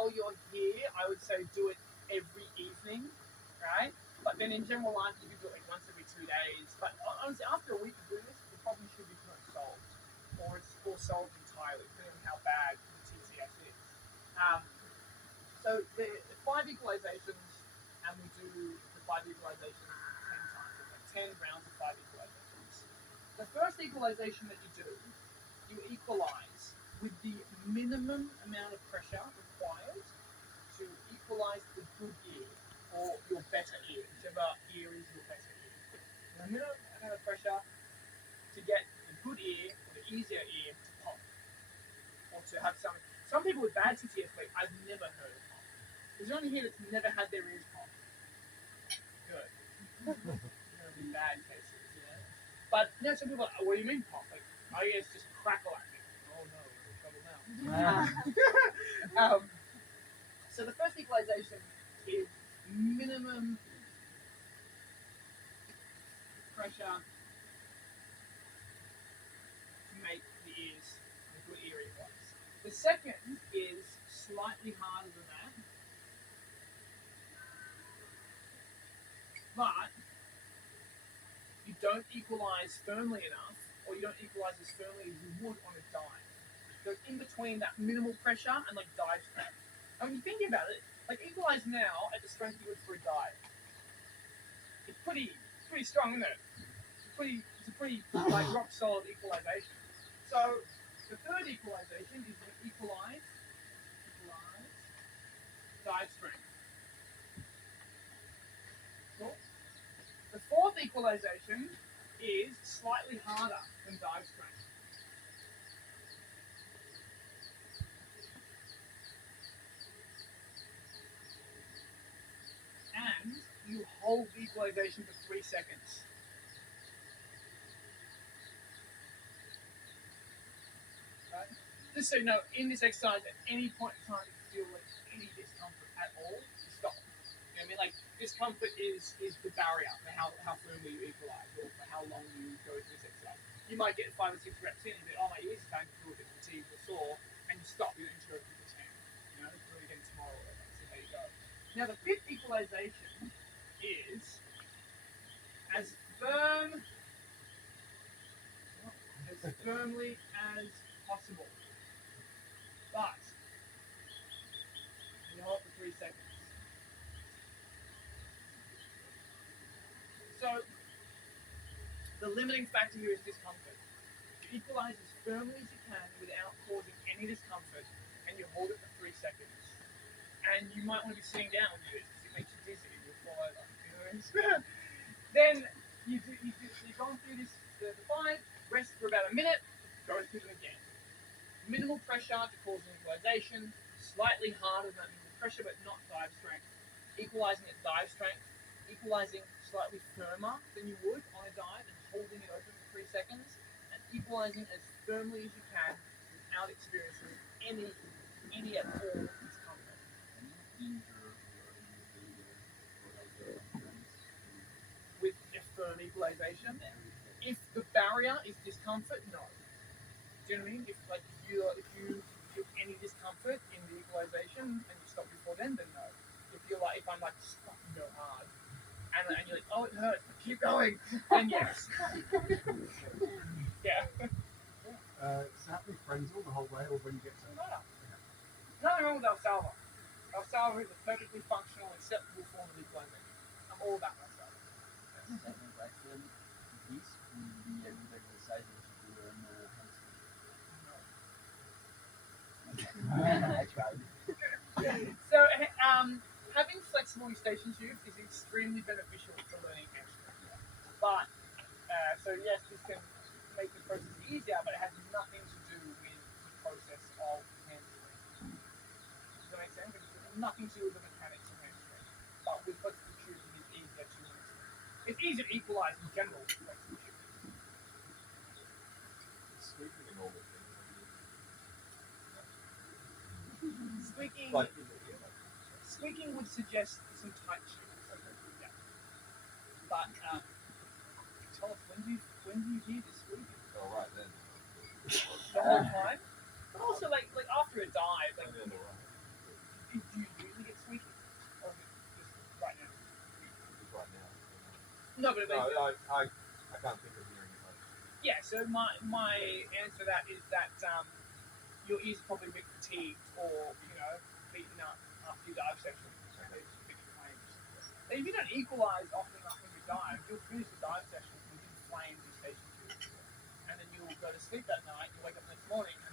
while you're here, I would say do it every evening, right? But then in general life, you can do it like once every 2 days. But honestly, after a week of doing this, it probably should be pretty much solved, or solved entirely, depending on how bad the TCS is. So the 5 equalizations, and we do the 5 equalizations 10 times, like 10 rounds of 5 equalizations. The first equalization that you do, you equalize with the minimum amount of pressure required to equalize the good ear or your better ear, whichever ear is your better ear. The minimum amount of pressure to get the good ear or the easier ear to pop, or to have something. Some people with bad CTSV, I've never heard of pop. There's anyone here that's never had their ears pop? Good. There have been bad cases, yeah. But some people are like, what do you mean pop? Like, my ears just crackle at me. Oh no, we're in trouble now. So the first equalization is minimum pressure to make the ears, the good ear equalize. The second is slightly harder than that, but you don't equalize firmly enough, or you don't equalize as firmly as you would on a dive. So in between that minimal pressure and like dive strength. I mean, thinking about it, like equalize now at the strength you would for a dive. It's pretty strong, isn't it? It's a pretty like rock solid equalization. So the third equalization is an equalize dive strength. Cool. The fourth equalization is slightly harder than dive strength. And you hold the equalization for 3 seconds. Right? Just so you know, in this exercise, at any point in time, if you feel like any discomfort at all, stop. You know what I mean? Like, discomfort is the barrier for how firmly you equalize, or for how long you go through this exercise. You might get 5 or 6 reps in and be, oh, my ears are starting to feel a bit fatigued or sore, and you stop. You don't need to go through the 10. You know, it's really again tomorrow or whatever. So there you go. Now, the fifth equalization is as firmly as possible. But you hold for 3 seconds. So the limiting factor here is discomfort. You equalize as firmly as you can without causing any discomfort, and you hold it for 3 seconds. And you might want to be sitting down when you do this because it makes you dizzy. You'll fall over. Then you've gone through this the 5, rest for about a minute, go through them again. Minimal pressure to cause an equalization, slightly harder than minimal pressure but not dive strength. Equalizing at dive strength, equalizing slightly firmer than you would on a dive and holding it open for 3 seconds, and equalizing as firmly as you can without experiencing any at all discomfort. With a firm equalization, if the barrier is discomfort, no. Do you know what I mean? If you feel any discomfort in the equalization and you stop before then no. If I'm like fucking go hard and you're like, oh, it hurts, but keep going, then yes. Yeah. Does that be frenzel the whole way, or when you get to Nothing wrong with Valsalva. Valsalva is a perfectly functional, acceptable form of equalization. I'm all about Valsalva. I tried. So, having flexible eustachian tubes is extremely beneficial for learning hamstring. But, so yes, this can make the process easier, but it has nothing to do with the process of hamstring. Does that make sense? It has nothing to do with the mechanics of hamstring. But with flexible tubes, it is easier to learn. It's easier to equalize in general with flexible tubes. Squeaking would suggest some tight shoes. Yeah. But tell us, when do you hear this squeaking? Oh, right then. The whole time? But also like after a dive, like No, but No, I can't think of hearing it. yeah. So my answer to that is that your ears are probably a bit fatigued or beaten up after your dive session. So they're just big flames. And if you don't equalise often enough when you dive, you'll finish the dive session with flames in station 2. And then you'll go to sleep that night, you wake up the next morning, and